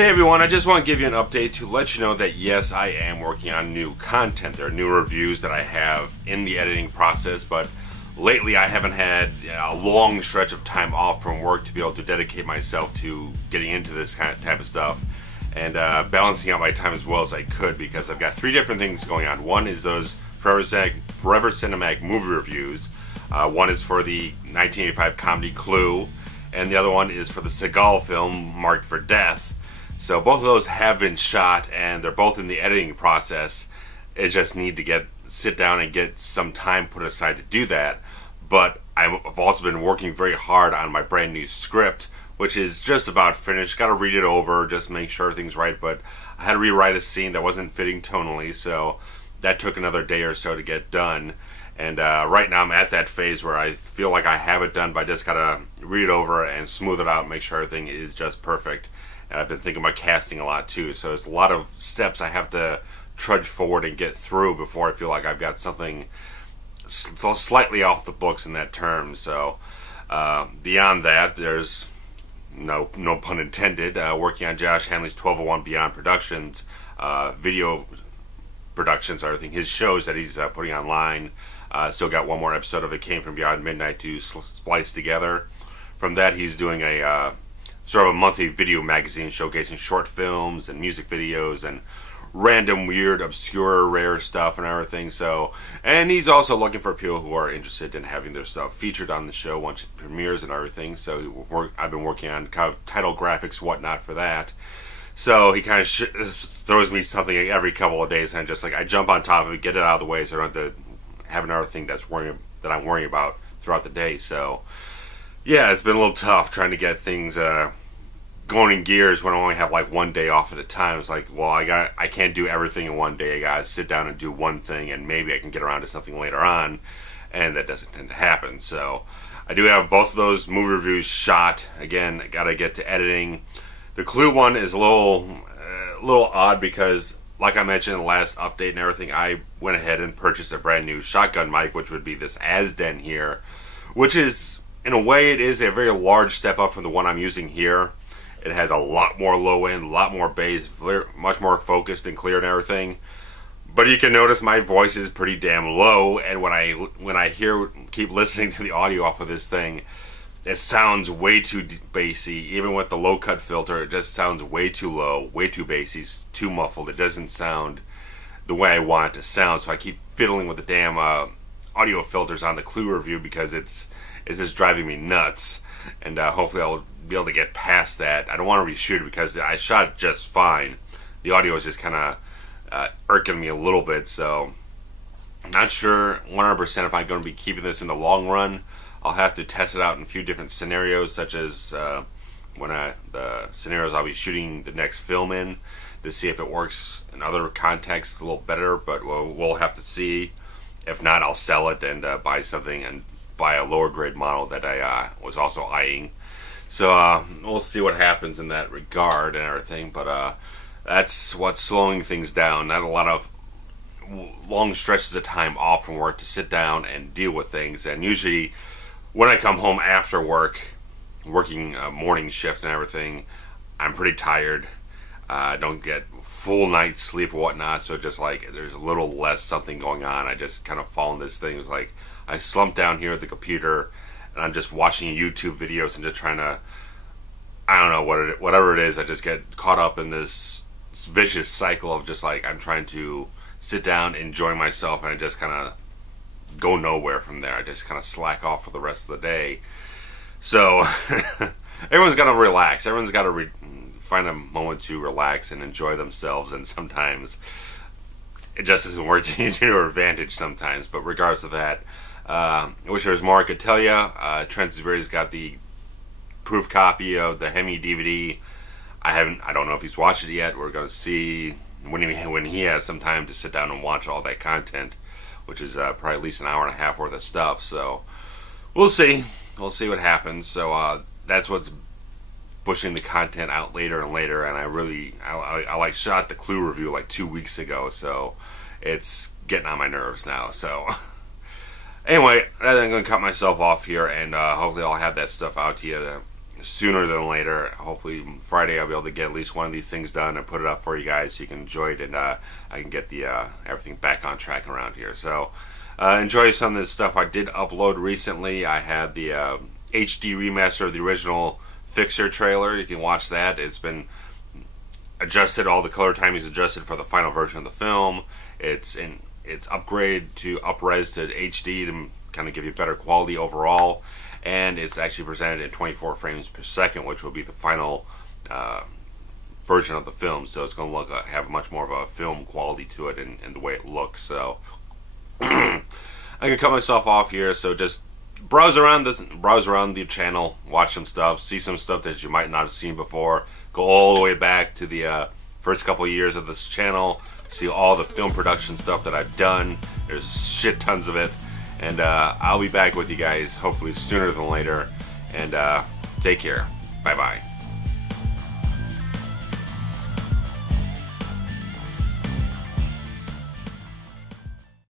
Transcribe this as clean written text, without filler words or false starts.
Hey everyone, I just want to give you an update to let you know that yes, I am working on new content. There are new reviews that I have in the editing process, but lately I haven't had a long stretch of time off from work to be able to dedicate myself to getting into this kind of type of stuff and balancing out my time as well as I could, because I've got three different things going on. One is those Forever Cinematic movie reviews. One is for the 1985 comedy Clue, and the other one is for the Seagal film Marked for Death. So both of those have been shot, and they're both in the editing process. It just need to sit down and get some time put aside to do that. But I've also been working very hard on my brand new script, which is just about finished. Got to read it over, just make sure everything's right. But I had to rewrite a scene that wasn't fitting tonally, so that took another day or so to get done. And right now I'm at that phase where I feel like I have it done, but I just got to read it over and smooth it out, make sure everything is just perfect. And I've been thinking about casting a lot too, so there's a lot of steps I have to trudge forward and get through before I feel like I've got something slightly off the books in that term. So beyond that, there's no pun intended, working on Josh Hanley's 1201 Beyond Productions, video productions, everything, his shows that he's putting online. Still got one more episode of It Came From Beyond Midnight to splice together. From that, he's doing a sort of a monthly video magazine showcasing short films and music videos and random, weird, obscure, rare stuff and everything. So, and he's also looking for people who are interested in having their stuff featured on the show once it premieres and everything. So I've been working on kind of title graphics, whatnot for that. So he kind of throws me something every couple of days, and I'm just like, I jump on top of it, get it out of the way, so I don't have to have another thing that I'm worrying about throughout the day. So yeah, it's been a little tough trying to get things going in gears when I only have like one day off at a time. It's like, well, I can't do everything in one day. I gotta sit down and do one thing, and maybe I can get around to something later on, and that doesn't tend to happen. So I do have both of those movie reviews shot. Again, I gotta get to editing. The Clue one is a little odd because, like I mentioned in the last update and everything, I went ahead and purchased a brand new shotgun mic, which would be this Asden here, which is, in a way, it is a very large step up from the one I'm using here. It has a lot more low end, a lot more bass, much more focused and clear and everything. But you can notice my voice is pretty damn low, and when I keep listening to the audio off of this thing, it sounds way too bassy. Even with the low cut filter, it just sounds way too low, way too bassy, too muffled. It doesn't sound the way I want it to sound. So I keep fiddling with the damn audio filters on the Clue review because it's just driving me nuts. And hopefully I'll be able to get past that. I don't want to reshoot it because I shot it just fine. The audio is just kind of irking me a little bit. So I'm not sure 100% if I'm going to be keeping this in the long run. I'll have to test it out in a few different scenarios, such as the scenarios I'll be shooting the next film in, to see if it works in other contexts a little better. But we'll have to see. If not, I'll sell it and buy something and buy a lower grade model that I was also eyeing. So we'll see what happens in that regard and everything. But that's what's slowing things down. Not a lot of long stretches of time off from work to sit down and deal with things. And usually when I come home after work, working a morning shift and everything, I'm pretty tired. I don't get full night's sleep or whatnot, so just like there's a little less something going on. I just kind of fall in this thing. It's like I slump down here at the computer and I'm just watching YouTube videos and just trying to, I don't know whatever it is. I just get caught up in this vicious cycle of just like I'm trying to sit down, enjoy myself, and I just kind of go nowhere from there. I just kind of slack off for the rest of the day. So everyone's got to relax. Everyone's got to find a moment to relax and enjoy themselves, and sometimes it just isn't working to your advantage sometimes. But regardless of that, I wish there was more I could tell you. Trent Zver's got the proof copy of the Hemi DVD. I don't know if he's watched it yet. We're going to see when he has some time to sit down and watch all that content, which is probably at least an hour and a half worth of stuff. So we'll see. We'll see what happens. So that's what's pushing the content out later and later. And I shot the Clue review like 2 weeks ago, so it's getting on my nerves now. So anyway, I'm going to cut myself off here, and hopefully I'll have that stuff out to you sooner than later. Hopefully Friday I'll be able to get at least one of these things done and put it up for you guys so you can enjoy it, and I can get the everything back on track around here. So enjoy some of the stuff I did upload recently. I had the HD remaster of the original Fixer trailer. You can watch that. It's been adjusted, all the color timing is adjusted for the final version of the film. It's upgraded to upres to HD to kind of give you better quality overall, and it's actually presented in 24 frames per second, which will be the final version of the film. So it's going to have much more of a film quality to it in the way it looks. So I can cut myself off here. So just browse around the channel, watch some stuff, see some stuff that you might not have seen before. Go all the way back to the first couple of years of this channel, see all the film production stuff that I've done. There's shit tons of it, and I'll be back with you guys hopefully sooner than later. And take care. Bye bye.